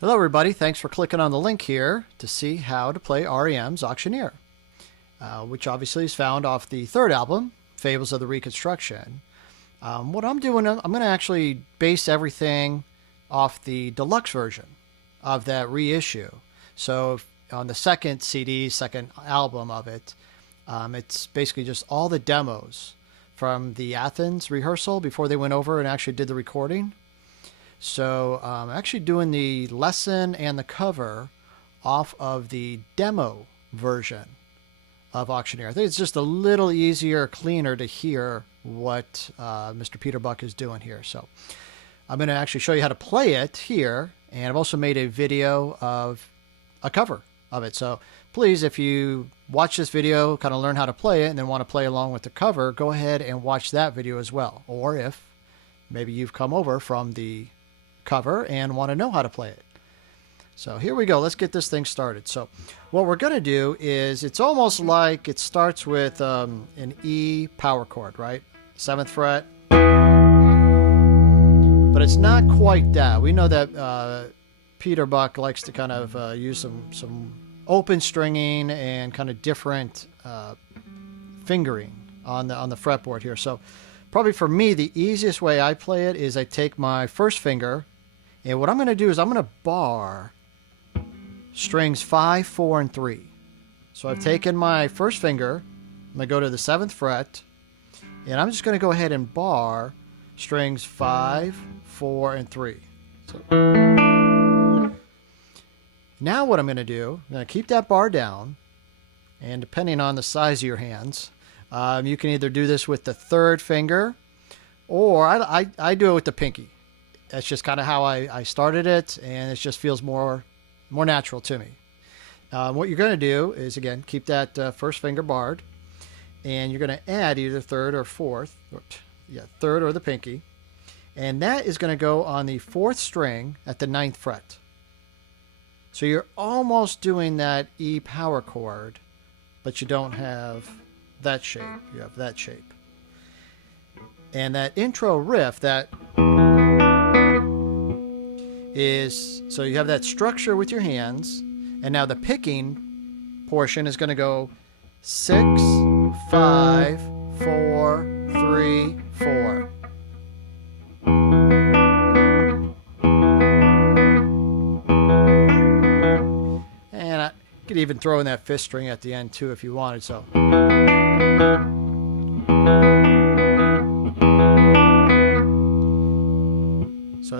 Hello everybody, thanks for clicking on the link here to see how to play R.E.M's Auctioneer, which obviously is found off the third album, Fables of the Reconstruction. What I'm doing, I'm going to actually base everything off the deluxe version of that reissue. So on the second CD, second album of it, it's basically just all the demos from the Athens rehearsal before they went over and actually did the recording. So I'm actually doing the lesson and the cover off of the demo version of Auctioneer. I think it's just a little easier, cleaner to hear what Mr. Peter Buck is doing here. So I'm going to actually show you how to play it here, and I've also made a video of a cover of it. So please, if you watch this video, kind of learn how to play it, and then want to play along with the cover, go ahead and watch that video as well. Or if maybe you've come over from the cover and want to know how to play it. So here we go. Let's get this thing started. So what we're going to do is, it's almost like it starts with an E power chord, right? 7th fret. But it's not quite that. We know that Peter Buck likes to kind of use some open stringing and kind of different fingering on the fretboard here. So probably for me, the easiest way I play it is I take my first finger, and what I'm going to do is I'm going to bar strings 5, 4, and 3. So I've taken my first finger, I'm going to go to the 7th fret, and I'm just going to go ahead and bar strings 5, 4, and 3. So now what I'm going to do, I'm going to keep that bar down, and depending on the size of your hands, you can either do this with the 3rd finger, or I do it with the pinky. That's just kind of how I started it, and it just feels more natural to me. What you're going to do is, again, keep that first finger barred, and you're going to add either 3rd or 4th, 3rd or the pinky, and that is going to go on the 4th string at the 9th fret. So you're almost doing that E power chord, but you don't have that shape. You have that shape. And that intro riff, that is, so you have that structure with your hands, and now the picking portion is going to go 6, 5, 4, 3, 4. And I could even throw in that 5th string at the end too if you wanted. So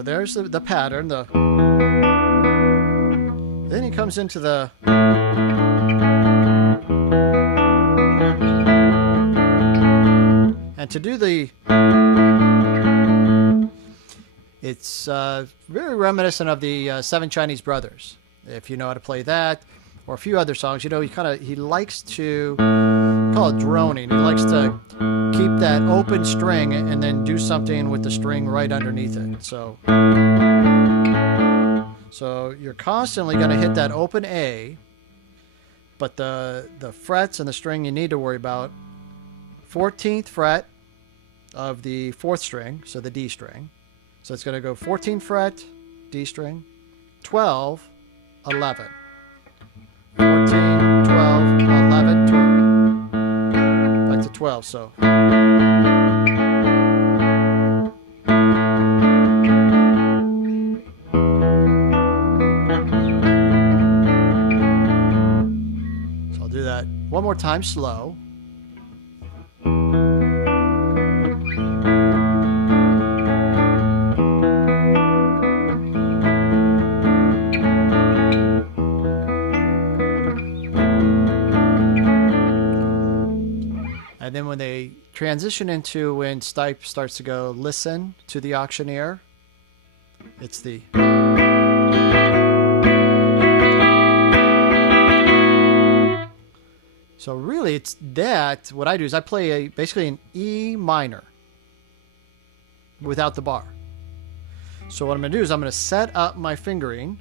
there's the pattern. Then he comes into the and to do the, it's very reminiscent of the Seven Chinese Brothers, if you know how to play that, or a few other songs. You know, he likes to call it droning. He likes to keep that open string and then do something with the string right underneath it. So you're constantly going to hit that open A, but the frets and the string you need to worry about: 14th fret of the 4th string, so the D string. So it's going to go 14th fret, D string, 12, 11. 14, 12, 11, 12. Back to 12, so. So I'll do that one more time slow. And then when they transition into, when Stipe starts to go listen to the Auctioneer, it's the. So really it's that, what I do is I play basically an E minor without the bar. So what I'm going to do is I'm going to set up my fingering,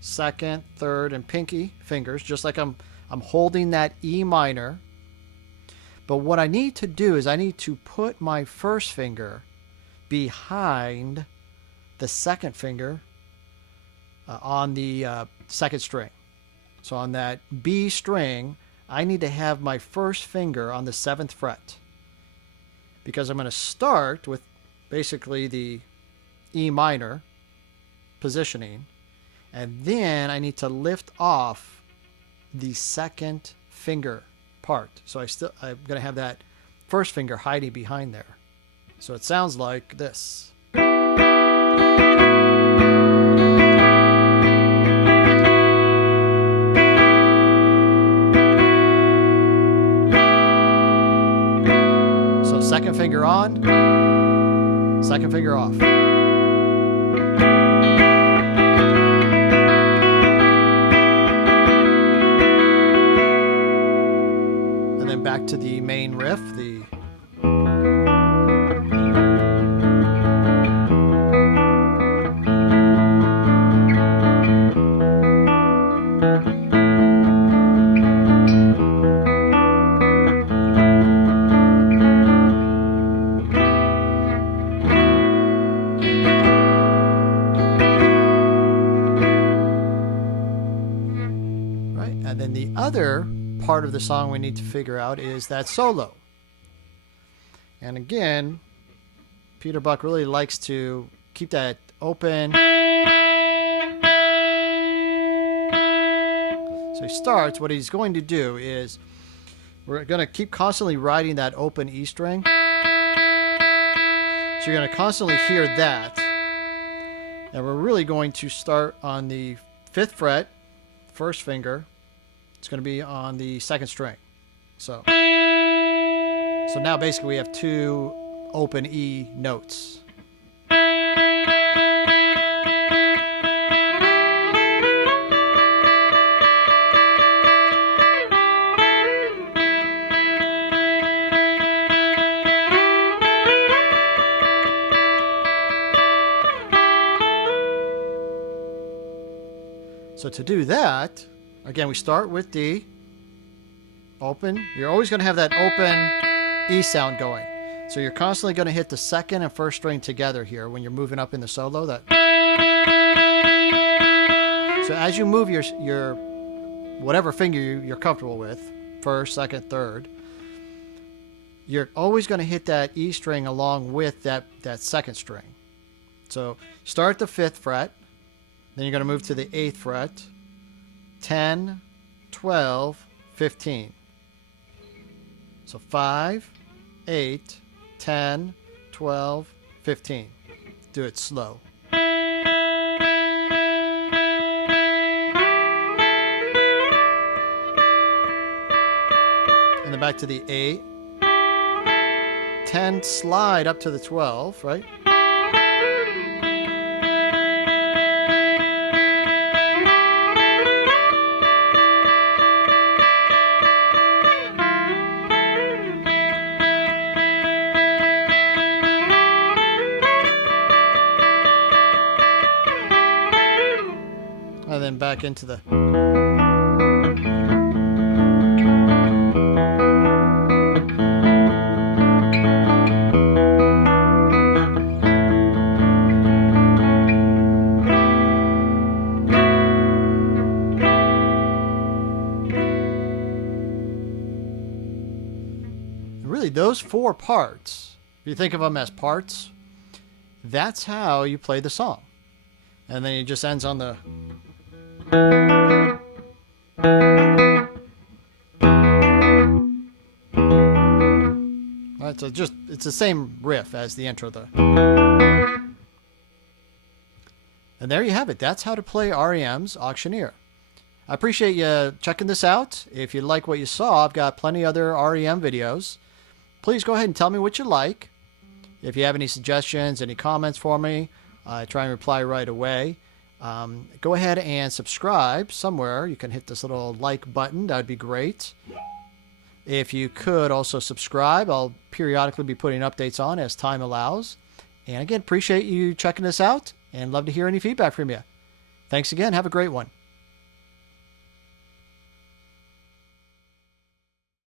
2nd, 3rd, and pinky fingers, just like I'm holding that E minor. But what I need to do is I need to put my first finger behind the second finger on the second string. So on that B string, I need to have my first finger on the 7th fret, because I'm going to start with basically the E minor positioning, and then I need to lift off the second finger part. So I'm going to have that first finger hiding behind there. So it sounds like this. So second finger on, second finger off. And then back to the main riff, the other part of the song we need to figure out is that solo. And again, Peter Buck really likes to keep that open. So he starts, what he's going to do is we're going to keep constantly riding that open E string. So you're going to constantly hear that. And we're really going to start on the 5th fret, first finger. It's going to be on the 2nd string. So now basically we have 2 open E notes. So to do that, again, we start with the open. You're always going to have that open E sound going. So you're constantly going to hit the 2nd and 1st string together here when you're moving up in the solo. So as you move your whatever finger you're comfortable with, 1st, 2nd, 3rd, you're always going to hit that E string along with that 2nd string. So start the 5th fret, then you're going to move to the 8th fret, 10, 12, 15. So 5, 8, 10, 12, 15. Do it slow. And then back to the 8. 10, slide up to the 12, right? And then back into the... Really, those 4 parts, if you think of them as parts, that's how you play the song. And then it just ends on the... Right, so it's the same riff as the intro though. And there you have it. That's how to play R.E.M's Auctioneer. I appreciate you checking this out. If you like what you saw, I've got plenty other R.E.M videos. Please go ahead and tell me what you like. If you have any suggestions, any comments for me, I try and reply right away. Go ahead and subscribe somewhere. You can hit this little like button. That would be great. If you could also subscribe, I'll periodically be putting updates on as time allows. And again, appreciate you checking this out and love to hear any feedback from you. Thanks again. Have a great one.